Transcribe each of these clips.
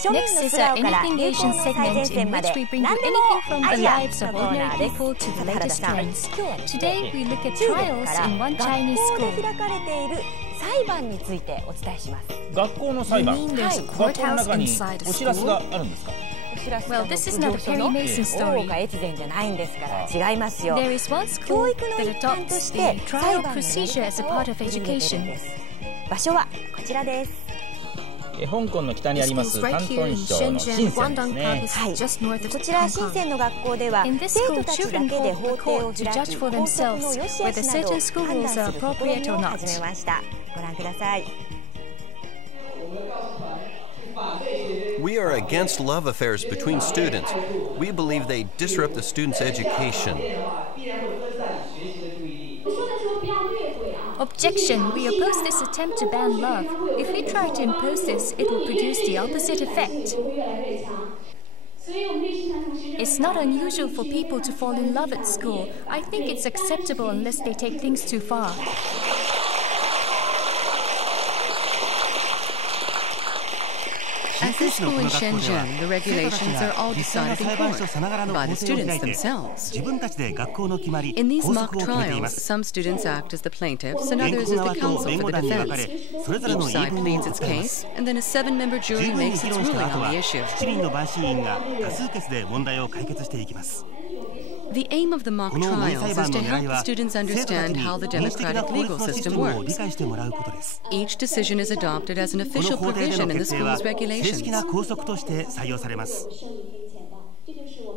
庶民の素顔から流行の最前線まで何でもアジアのコーナーです。原田さん、今日はですね、中国から学校で開かれている裁判についてお伝えします。学校の裁判、学校の中にお知らせがあるんですか？Well, this is not a Perry Mason story. が越前じゃないんですから違いますよ。There is one school 教育の一環として trial procedure as a part of education. 場所はこちらです。香港の北にあります広東省の深センですね。はい、こちら深センの学校では生徒たちだけで法廷を開き、校則の良し悪しなどを判断する試みを始めました。ご覧ください。We are against love affairs between students. We believe they disrupt the students' education. Objection! We oppose this attempt to ban love. If we try to impose this, it will produce the opposite effect. It's not unusual for people to fall in love at school. I think it's acceptable unless they take things too far. At this school in Shenzhen, the regulations are all decided in court by the students themselves. In these mock trials, some students act as the plaintiffs and others as the counsel for the defense. Each side pleads its case, and then a 7-member jury makes its ruling on the issue. The aim of the mock trials is to help the students understand how the democratic legal system works. Each decision is adopted as an official provision in the school's regulations.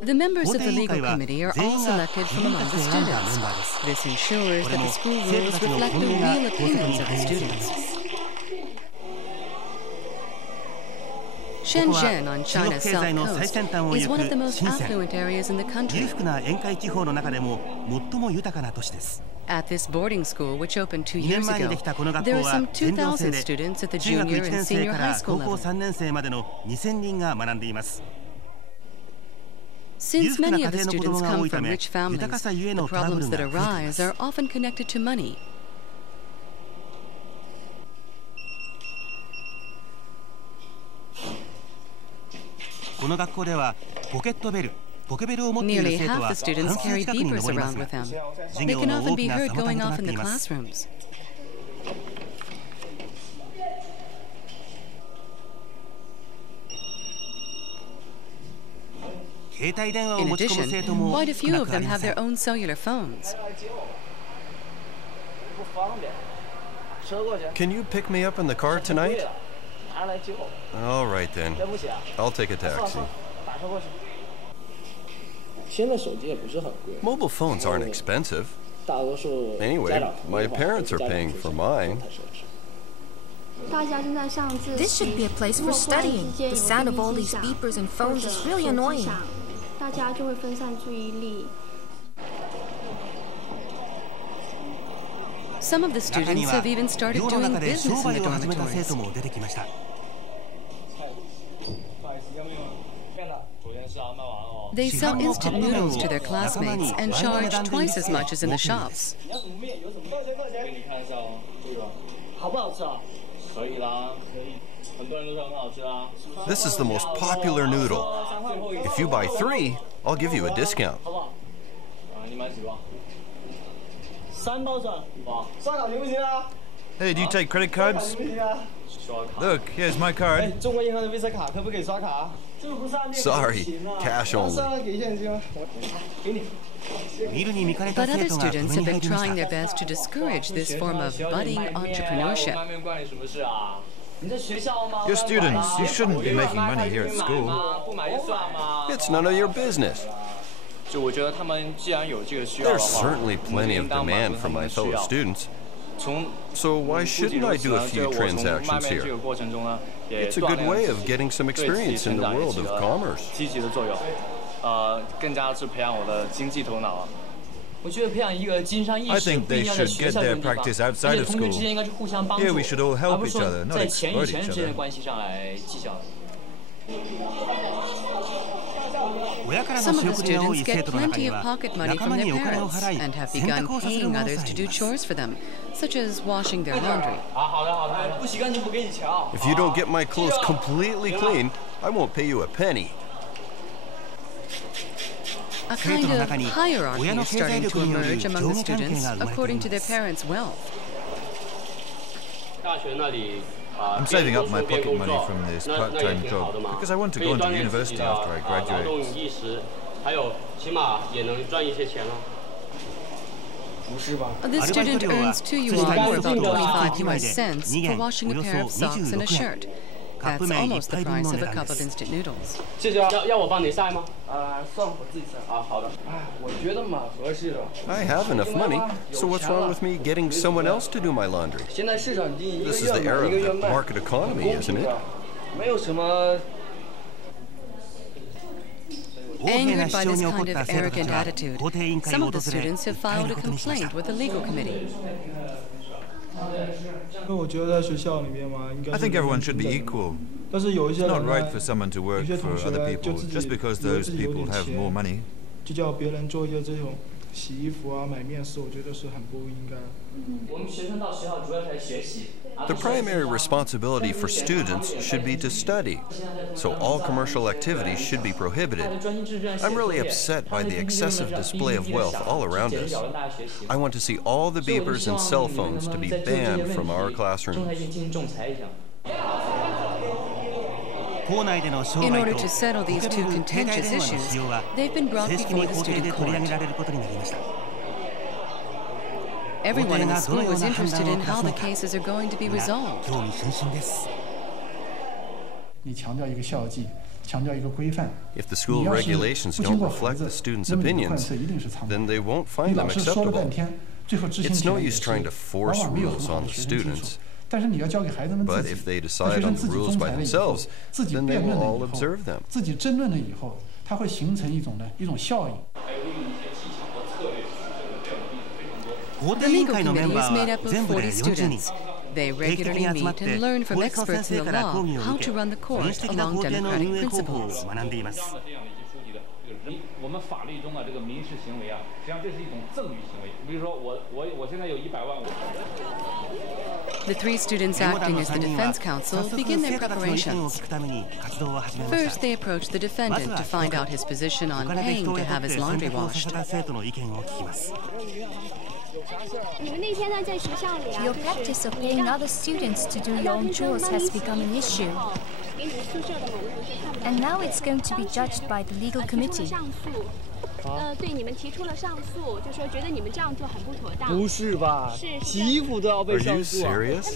The members of the legal committee are all selected from among the students. This ensures that the school rules reflect the real opinions of the students. Shenzhen on China's south coast is one of the most affluent areas in the country. At this boarding school, which opened 2 years ago, there are some 2,000 students at the junior and senior high school level. Since many of the students come from rich families, the problems that arise are often connected to money. Nearly half the students carry beepers around with them. They can often be heard going off in the classrooms. In addition, quite a few of them have their own cellular phones. Can you pick me up in the car tonight? All right then. I'll take a taxi. Mobile phones aren't expensive. Anyway, my parents are paying for mine. This should be a place for studying. The sound of all these beepers and phones is really annoying. Some of the students have even started doing business in the dormitories. They sell instant noodles to their classmates and charge twice as much as in the shops. This is the most popular noodle. If you buy 3, I'll give you a discount. Hey, do you take credit cards? Look, here's my card. Sorry, cash only. But other students have been trying their best to discourage this form of budding entrepreneurship. You're students. You shouldn't be making money here at school. It's none of your business. There's certainly plenty of demand from my fellow students. So why shouldn't I do a few transactions here? It's a good way of getting some experience in the world of commerce. I think they should get their practice outside of school. Here we should all help each other, not exploit each other. Some of the students get plenty of pocket money from their parents and have begun paying others to do chores for them, such as washing their laundry. If you don't get my clothes completely clean, I won't pay you a penny. A kind of hierarchy is starting to emerge among the students according to their parents' wealth. I'm saving up my pocket money from this part-time job because I want to go into university after I graduate. This student earns 2 yuan, or about 25 US cents, for washing a pair of socks and a shirt. That's almost the price of a cup of instant noodles. I have enough money, so what's wrong with me getting someone else to do my laundry? This is the era of the market economy, isn't it? Angered by this kind of arrogant attitude, some of the students have filed a complaint with the legal committee. I think everyone should be equal. It's not right for someone to work for other people just because those people have more money. The primary responsibility for students should be to study, so all commercial activities should be prohibited. I'm really upset by the excessive display of wealth all around us. I want to see all the beepers and cell phones to be banned from our classrooms. In order to settle these two contentious issues, they've been brought before the student court. Everyone in the school is interested in how the cases are going to be resolved. If the school regulations don't reflect the students' opinions, then they won't find them acceptable. It's no use trying to force rules on the students. But if they decide on the rules by themselves, then they will all observe them. The legal committee is made up of 40 students. They regularly meet and learn from experts in the law how to run the court along democratic principles. The 3 students acting as the defense counsel begin their preparations. First, they approach the defendant to find out his position on paying to have his laundry washed. Your practice of paying other students to do your own chores has become an issue. And now it's going to be judged by the legal committee. Are you serious?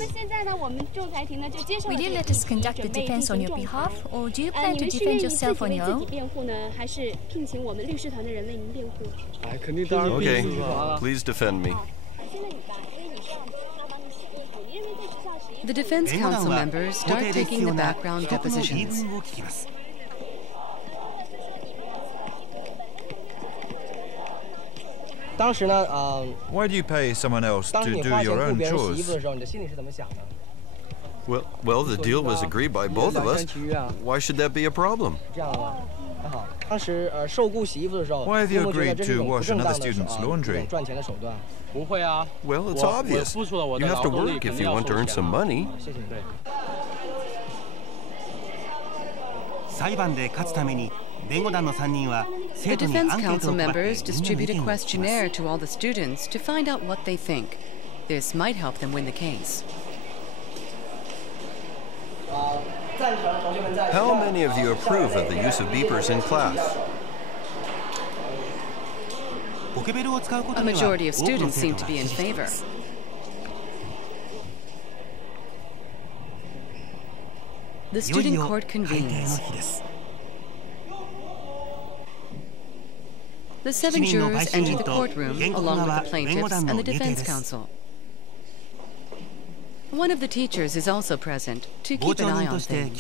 Will you let us conduct the defense on your behalf, or do you plan to defend yourself on your own? Okay, please defend me. The defense council members start taking the background depositions. Why do you pay someone else to do your own chores? Well, the deal was agreed by both of us. Why should that be a problem? Why have you agreed to wash another student's laundry? Well, it's obvious. You have to work if you want to earn some money. The defense council members distribute a questionnaire to all the students to find out what they think. This might help them win the case. How many of you approve of the use of beepers in class? A majority of students seem to be in favor. The student court convenes. The 7 jurors enter the courtroom along with the plaintiffs and the defense counsel. One of the teachers is also present to keep an eye on things.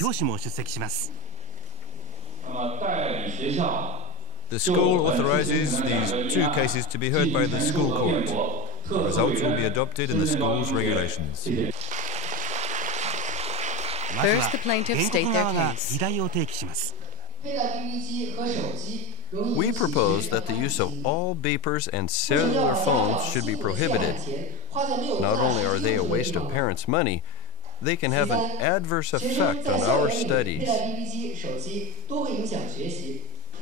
The school authorizes these 2 cases to be heard by the school court. The results will be adopted in the school's regulations. First, the plaintiffs state their case. We propose that the use of all beepers and cellular phones should be prohibited. Not only are they a waste of parents' money, they can have an adverse effect on our studies.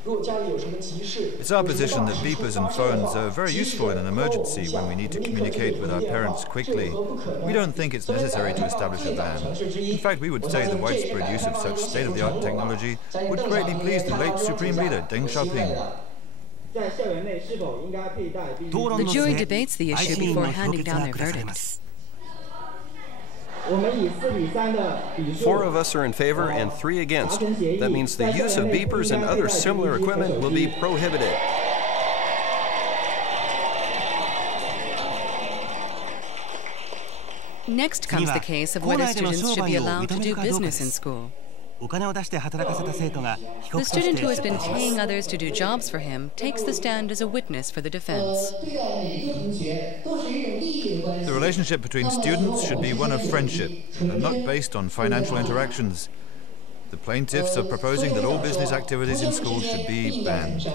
It's our position that beepers and phones are very useful in an emergency when we need to communicate with our parents quickly. We don't think it's necessary to establish a ban. In fact, we would say the widespread use of such state-of-the-art technology would greatly please the late Supreme Leader Deng Xiaoping. The jury debates the issue before handing down their verdict. 4 of us are in favor and 3 against. That means the use of beepers and other similar equipment will be prohibited. Next comes the case of whether students should be allowed to do business in school. The student who has been paying others to do jobs for him takes the stand as a witness for the defense. The relationship between students should be one of friendship and not based on financial interactions. The plaintiffs are proposing that all business activities in schools should be banned.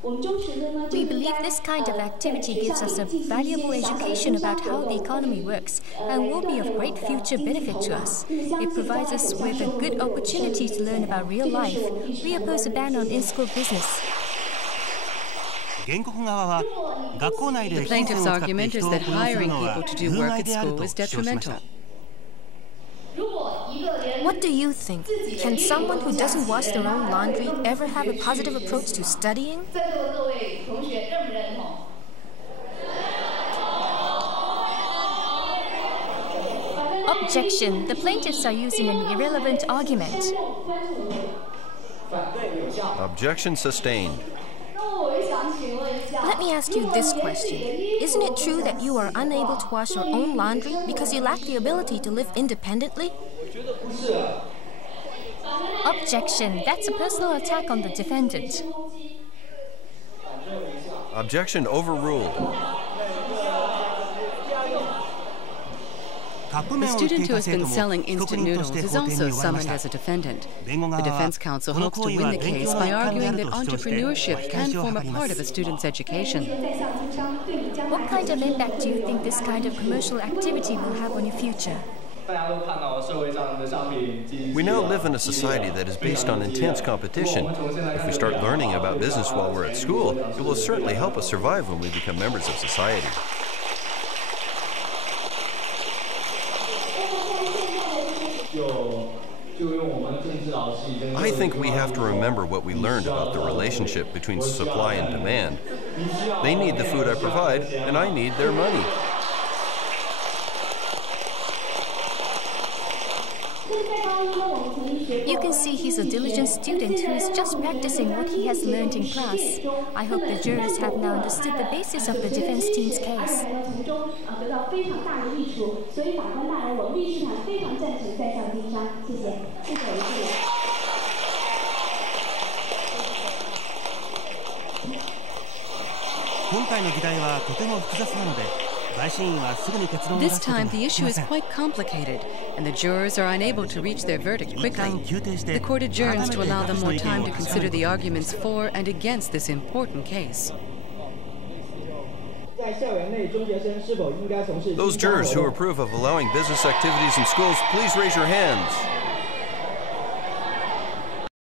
We believe this kind of activity gives us a valuable education about how the economy works and will be of great future benefit to us. It provides us with a good opportunity to learn about real life. We oppose a ban on in-school business. The plaintiff's argument is that hiring people to do work at school is detrimental. What do you think? Can someone who doesn't wash their own laundry ever have a positive approach to studying? Objection. The plaintiffs are using an irrelevant argument. Objection sustained. Let me ask you this question. Isn't it true that you are unable to wash your own laundry because you lack the ability to live independently? Objection. That's a personal attack on the defendant. Objection overruled. The student who has been selling instant noodles is also summoned as a defendant. The defense counsel hopes to win the case by arguing that entrepreneurship can form a part of a student's education. What kind of impact do you think this kind of commercial activity will have on your future? We now live in a society that is based on intense competition. If we start learning about business while we're at school, it will certainly help us survive when we become members of society. I think we have to remember what we learned about the relationship between supply and demand. They need the food I provide, and I need their money. You can see he's a diligent student who is just practicing what he has learned in class. I hope the jurors have now understood the basis of the defense team's case. This time, the issue is quite complicated, and the jurors are unable to reach their verdict quickly. The court adjourns to allow them more time to consider the arguments for and against this important case. Those jurors who approve of allowing business activities in schools, please raise your hands.